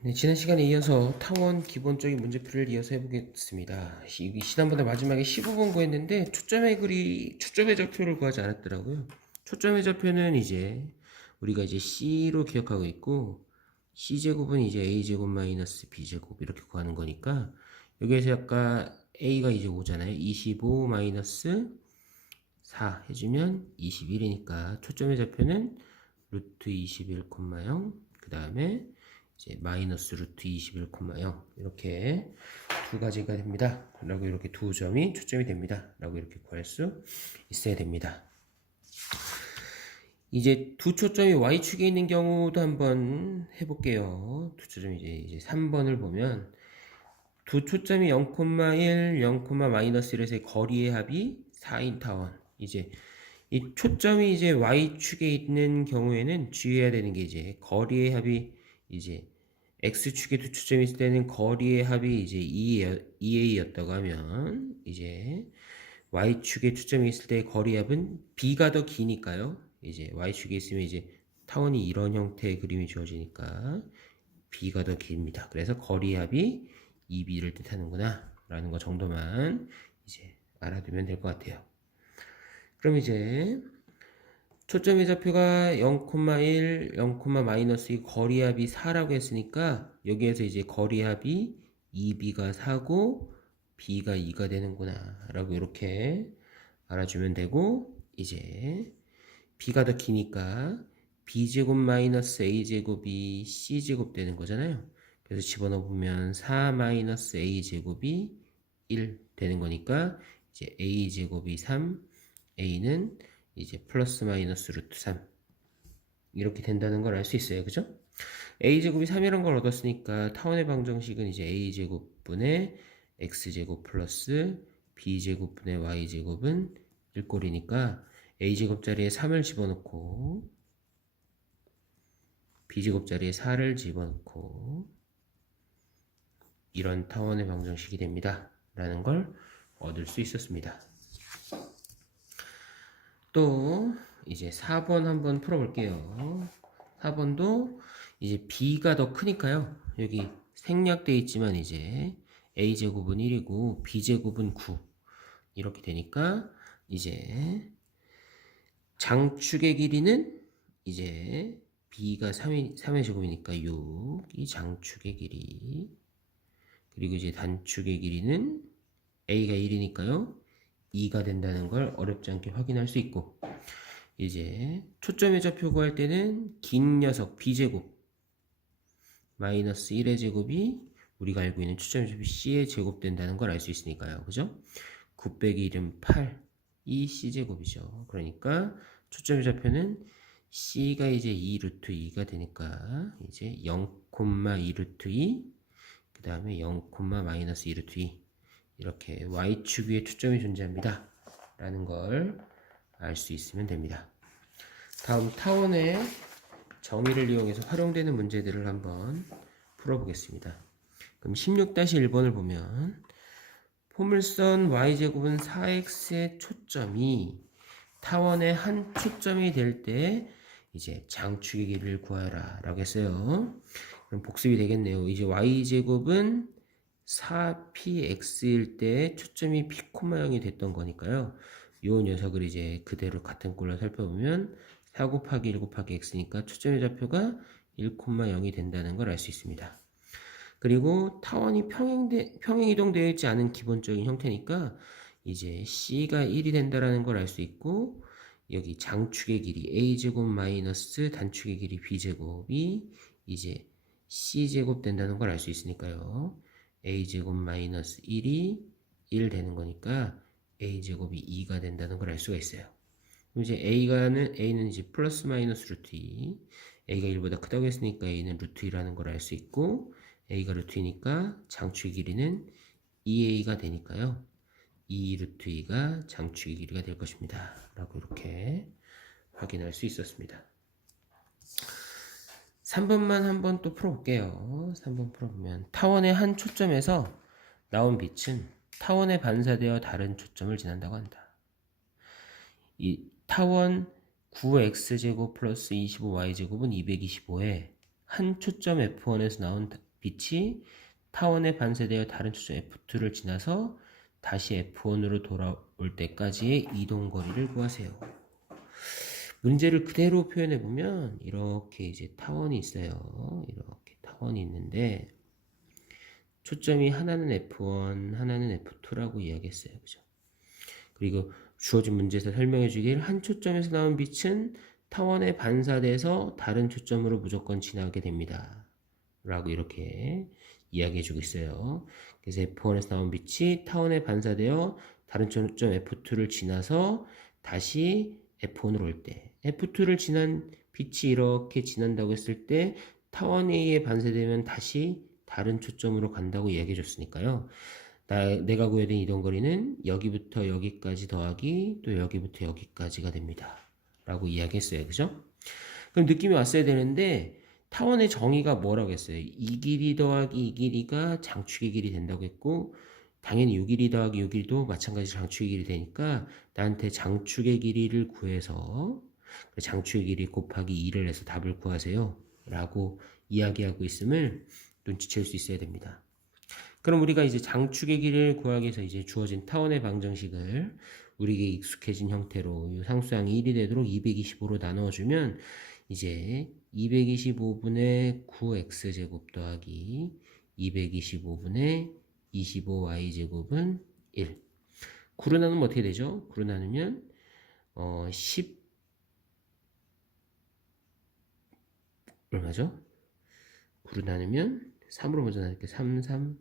네, 지난 시간에 이어서 타원 기본적인 문제풀이를 이어서 해보겠습니다. 이 지난번에 마지막에 15번 구했는데 초점의 글이 초점의 좌표를 구하지 않았더라고요. 초점의 좌표는 이제 우리가 이제 C로 기억하고 있고 C 제곱은 이제 A 제곱 마이너스 B 제곱 이렇게 구하는 거니까 여기에서 아까 A가 이제 5잖아요. 25 마이너스 4 해주면 21이니까 초점의 좌표는 루트 21,0그 다음에 이제 마이너스 루트 21,0 이렇게 두 가지가 됩니다. 라고 이렇게 두 점이 초점이 됩니다. 라고 이렇게 구할 수 있어야 됩니다. 이제 두 초점이 y축에 있는 경우도 한번 해볼게요. 두 초점이 이제, 이제 3번을 보면 두 초점이 0,1, 0, 마이너스 1에서의 거리의 합이 4인 타원. 이제 이 초점이 이제 y축에 있는 경우에는 주의해야 되는 게 이제 거리의 합이 이제 x축에 두 초점이 있을 때는 거리의 합이 이제 2a였다고 하면 이제 y축에 초점이 있을 때 거리의 합은 b가 더 기니까요. 이제 y축에 있으면 이제 타원이 이런 형태의 그림이 주어지니까 b가 더 깁니다. 그래서 거리의 합이 2b를 뜻하는구나 라는 거 정도만 이제 알아두면 될 것 같아요. 그럼 이제 초점의 좌표가 0,1, 0, 마이너스 이 거리합이 4라고 했으니까 여기에서 이제 거리합이 2b가 4고 b가 2가 되는구나 라고 이렇게 알아주면 되고 이제 b가 더 기니까 b제곱 마이너스 a제곱이 c제곱 되는 거잖아요. 그래서 집어넣어 보면 4 마이너스 a제곱이 1 되는 거니까 이제 a제곱이 3 a는 이제 플러스 마이너스 루트 3 이렇게 된다는 걸 알 수 있어요. 그죠? a제곱이 3이라는 걸 얻었으니까 타원의 방정식은 이제 a제곱분의 x제곱 플러스 b제곱분의 y제곱은 1꼴이니까 a제곱 자리에 3을 집어넣고 b제곱 자리에 4를 집어넣고 이런 타원의 방정식이 됩니다. 라는 걸 얻을 수 있었습니다 또 이제 4번 한번 풀어볼게요. 4번도 이제 b가 더 크니까요. 여기 생략되어 있지만 이제 a제곱은 1이고 b제곱은 9 이렇게 되니까 이제 장축의 길이는 이제 b가 3의, 3의 제곱이니까 6 이 장축의 길이 그리고 이제 단축의 길이는 a가 1이니까요. 2가 된다는 걸 어렵지 않게 확인할 수 있고 이제 초점의 좌표 구할 때는 긴 녀석 b제곱 마이너스 1의 제곱이 우리가 알고 있는 초점의 좌표 c의 제곱 된다는 걸 알 수 있으니까요. 그죠? 9 빼기 1은 8 이 c제곱이죠. 그러니까 초점의 좌표는 c가 이제 2 루트 2가 되니까 이제 0,2 루트 2그 다음에 0, 마이너스 2 루트 2 이렇게 y축 위에 초점이 존재합니다. 라는 걸 알 수 있으면 됩니다. 다음 타원의 정의를 이용해서 활용되는 문제들을 한번 풀어보겠습니다. 그럼 16-1번을 보면 포물선 y제곱은 4x의 초점이 타원의 한 초점이 될 때 이제 장축의 길이를 구하라 라고 했어요. 그럼 복습이 되겠네요. 이제 y제곱은 4px일 때 초점이 p, 0이 됐던 거니까요. 이 녀석을 이제 그대로 같은 꼴로 살펴보면 4 곱하기 1 곱하기 x니까 초점의 좌표가 1,0이 된다는 걸 알 수 있습니다. 그리고 타원이 평행되, 평행이동되어 있지 않은 기본적인 형태니까 이제 c가 1이 된다는 걸 알 수 있고 여기 장축의 길이 a제곱 마이너스 단축의 길이 b제곱이 이제 c제곱 된다는 걸 알 수 있으니까요. A제곱 마이너스 1이 1 되는 거니까 a제곱이 2가 된다는 걸 알 수가 있어요. 그럼 이제 a가는 a는 이제 플러스 마이너스 루트 2 a가 1보다 크다고 했으니까 a는 루트 2라는 걸 알 수 있고 a가 루트 2니까 장축의 길이는 2a가 되니까요. 2 루트 2가 장축의 길이가 될 것입니다. 라고 이렇게 확인할 수 있었습니다. 3번만 한번 또 풀어볼게요. 3번 풀어보면 타원의 한 초점에서 나온 빛은 타원에 반사되어 다른 초점을 지난다고 한다. 이 타원 9x제곱 플러스 25y제곱은 225에 한 초점 F1에서 나온 빛이 타원에 반사되어 다른 초점 F2를 지나서 다시 F1으로 돌아올 때까지의 이동 거리를 구하세요. 문제를 그대로 표현해 보면 이렇게 이제 타원이 있어요. 이렇게 타원이 있는데 초점이 하나는 F1, 하나는 F2라고 이야기했어요. 그죠? 그리고 주어진 문제에서 설명해 주길 한 초점에서 나온 빛은 타원에 반사돼서 다른 초점으로 무조건 지나게 됩니다. 라고 이렇게 이야기해 주고 있어요. 그래서 F1에서 나온 빛이 타원에 반사되어 다른 초점 F2를 지나서 다시 F1으로 올 때, F2를 지난 빛이 이렇게 지난다고 했을 때 타원 A에 반사되면 다시 다른 초점으로 간다고 이야기해 줬으니까요. 나, 내가 구해야 된 이동 거리는 여기부터 여기까지 더하기 또 여기부터 여기까지가 됩니다. 라고 이야기했어요. 그죠? 그럼 느낌이 왔어야 되는데 타원의 정의가 뭐라고 했어요? 이 길이 더하기 이 길이가 장축의 길이 된다고 했고 당연히 요 길이 더하기 요 길이도 마찬가지 장축의 길이 되니까 나한테 장축의 길이를 구해서 그 장축의 길이 곱하기 2를 해서 답을 구하세요. 라고 이야기하고 있음을 눈치챌 수 있어야 됩니다. 그럼 우리가 이제 장축의 길이를 구하기 위해서 이제 주어진 타원의 방정식을 우리에게 익숙해진 형태로 이 상수항이 1이 되도록 225로 나누어주면 이제 225분의 9x제곱 더하기 225분의 25y제곱은 1. 9로 나누면 어떻게 되죠? 9로 나누면 어, 10 얼마죠? 9로 나누면 3으로 먼저 나눌게요. 3, 3,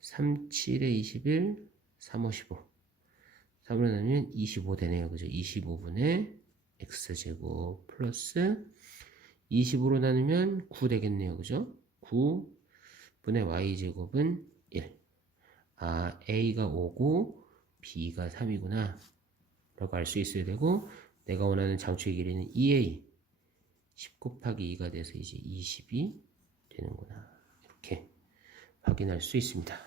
3, 7에 21, 3, 5, 15. 3으로 나누면 25 되네요. 그죠? 25분의 x제곱 플러스 25로 나누면 9 되겠네요. 그죠? 9분의 y제곱은 1. 아, a가 5고 b가 3이구나. 라고 알 수 있어야 되고 내가 원하는 장축의 길이는 2a 10 곱하기 2가 돼서 이제 20이 되는구나. 이렇게 확인할 수 있습니다.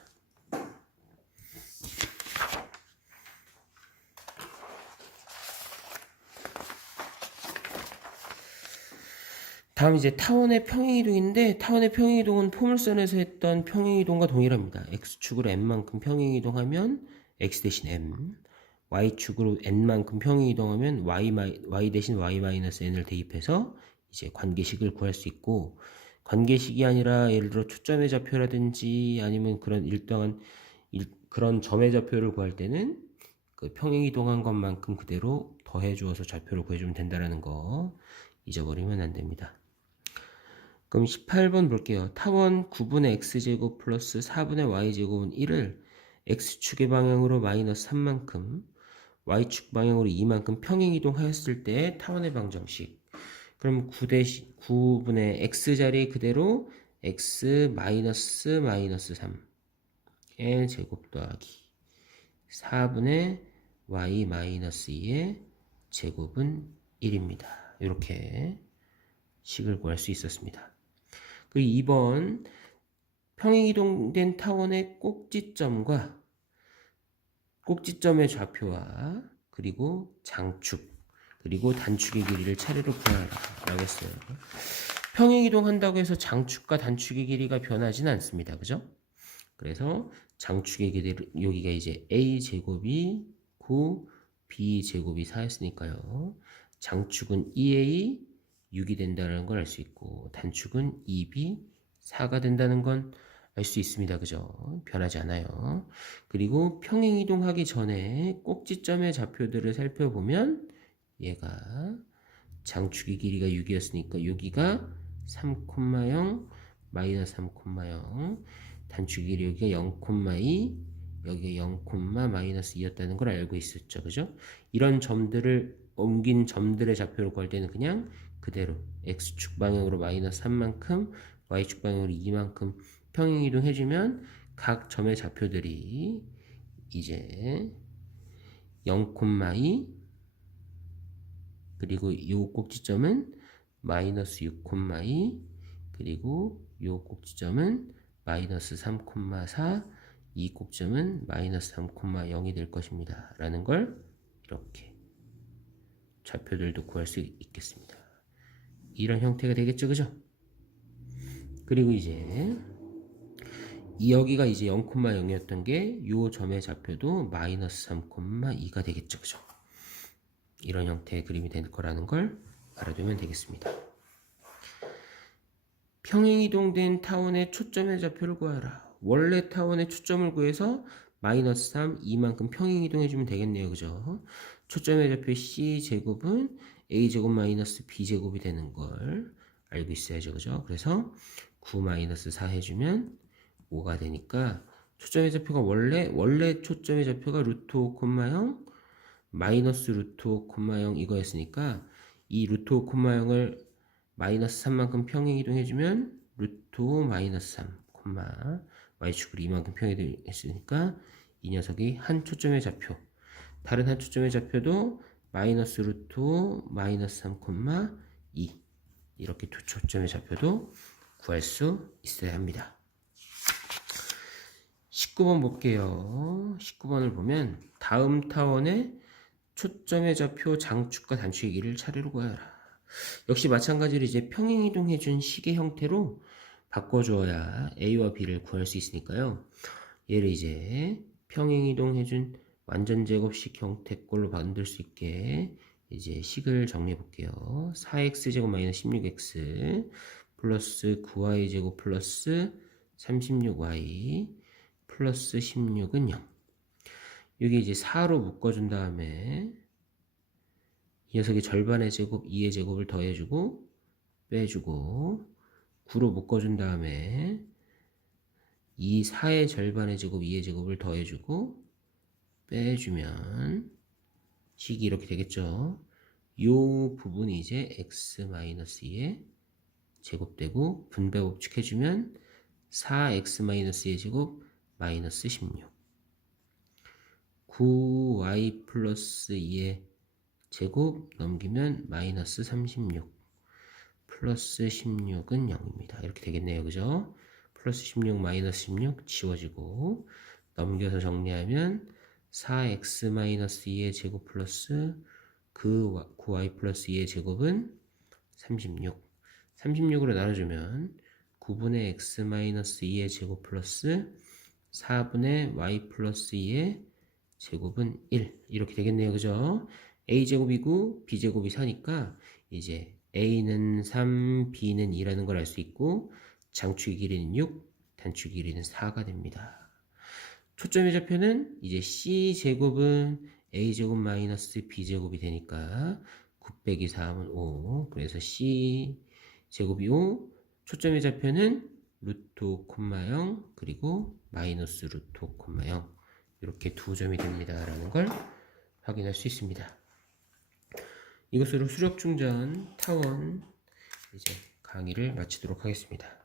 다음 이제 타원의 평행이동인데 타원의 평행이동은 포물선에서 했던 평행이동과 동일합니다. x축으로 n만큼 평행이동하면 x 대신 m y축으로 n만큼 평행이동하면 y, y 대신 y-n을 대입해서 이제 관계식을 구할 수 있고 관계식이 아니라 예를 들어 초점의 좌표라든지 아니면 그런 일정한 일, 그런 점의 좌표를 구할 때는 그 평행이동한 것만큼 그대로 더해 주어서 좌표를 구해주면 된다라는 거 잊어버리면 안 됩니다. 그럼 18번 볼게요. 타원 9분의 x제곱 플러스 4분의 y제곱은 1을 x축의 방향으로 마이너스 3만큼 y축 방향으로 2만큼 평행이동하였을 때 타원의 방정식 그럼 9 대신 9분의 x 자리 그대로 x 마이너스 마이너스 3의 제곱 더하기 4분의 y 마이너스 2의 제곱은 1입니다. 이렇게 식을 구할 수 있었습니다. 그리고 2번 평행이동된 타원의 꼭지점과 꼭지점의 좌표와 그리고 장축 그리고 단축의 길이를 차례로 구하라 라고 했어요. 평행 이동한다고 해서 장축과 단축의 길이가 변하지는 않습니다. 그죠? 그래서 장축의 길이를 여기가 이제 a 제곱이 9 b 제곱이 4였으니까요. 장축은 2a 6이 된다는 걸 알 수 있고 단축은 2b 4가 된다는 건 알 수 있습니다. 그죠? 변하지 않아요. 그리고 평행 이동하기 전에 꼭지점의 좌표들을 살펴보면 얘가 장축의 길이가 6이었으니까 여기가 3,0 마이너스 3,0 단축의 길이 여기가 0,2 여기가 0, 마이너스 2였다는 걸 알고 있었죠. 그죠? 이런 점들을 옮긴 점들의 좌표를 구할 때는 그냥 그대로 x축 방향으로 마이너스 3만큼 y축 방향으로 2만큼 평행 이동 해주면 각 점의 좌표들이 이제 0,2 그리고 이 꼭지점은 마이너스 6,2 그리고 이 꼭지점은 마이너스 3,4 이 꼭점은 마이너스 3,0이 될 것입니다. 라는 걸 이렇게 좌표들도 구할 수 있겠습니다. 이런 형태가 되겠죠, 그죠? 그리고 이제 이 여기가 이제 0,0이었던 게요 점의 좌표도 마이너스 3,2가 되겠죠. 그죠? 이런 형태의 그림이 될 거라는 걸 알아두면 되겠습니다. 평행이동된 타원의 초점의 좌표를 구하라. 원래 타원의 초점을 구해서 마이너스 3, 2만큼 평행이동해주면 되겠네요. 그죠? 초점의 좌표 C 제곱은 A 제곱 마이너스 B 제곱이 되는 걸 알고 있어야죠. 그죠? 그래서 9 마이너스 4 해주면 5가 되니까 초점의 좌표가 원래 원래 초점의 좌표가 루트 5, 0 마이너스 루트 5, 0 이거였으니까 이 루트 5, 0을 마이너스 3만큼 평행 이동해주면 루트 5 마이너스 3, 콤마 y축을 이만큼 평행 이동했으니까 이 녀석이 한 초점의 좌표 다른 한 초점의 좌표도 마이너스 루트 5 마이너스 3, 콤마 2 이렇게 두 초점의 좌표도 구할 수 있어야 합니다. 19번 볼게요. 19번을 보면 다음 타원의 초점의 좌표 장축과 단축의 길이를 차례로 구하라. 역시 마찬가지로 이제 평행이동해준 시계 형태로 바꿔주어야 A와 B를 구할 수 있으니까요. 얘를 이제 평행이동해준 완전 제곱식 형태 걸로 만들 수 있게 이제 식을 정리해 볼게요. 4x 제곱 마이너스 16x 플러스 9y 제곱 플러스 36y 플러스 16은 0. 여기 이제 4로 묶어준 다음에 이 녀석의 절반의 제곱, 2의 제곱을 더해주고 빼주고 9로 묶어준 다음에 2, 4의 절반의 제곱, 2의 제곱을 더해주고 빼주면 식이 이렇게 되겠죠. 요 부분이 이제 x-2의 제곱되고 분배 법칙해주면 4x-2의 제곱 마이너스 16 9y 플러스 2의 제곱 넘기면 마이너스 36 플러스 16은 0입니다. 이렇게 되겠네요. 그죠? 플러스 16 마이너스 16 지워지고 넘겨서 정리하면 4x 마이너스 2의 제곱 플러스 그 9y 플러스 2의 제곱은 36 36으로 나눠주면 9분의 x 마이너스 2의 제곱 플러스 4분의 y 플러스 2의 제곱은 1 이렇게 되겠네요. 그죠? A제곱이고 b제곱이 4니까 이제 a는 3 b는 2라는 걸 알 수 있고 장축의 길이는 6 단축의 길이는 4가 됩니다. 초점의 좌표는 이제 c제곱은 a제곱 마이너스 b제곱이 되니까 9 빼기 4하면 5 그래서 c제곱이 5 초점의 좌표는 루트 5, 0 그리고 마이너스 루트 5, 0 이렇게 두 점이 됩니다 라는 걸 확인할 수 있습니다. 이것으로 수력 충전 타원 이제 강의를 마치도록 하겠습니다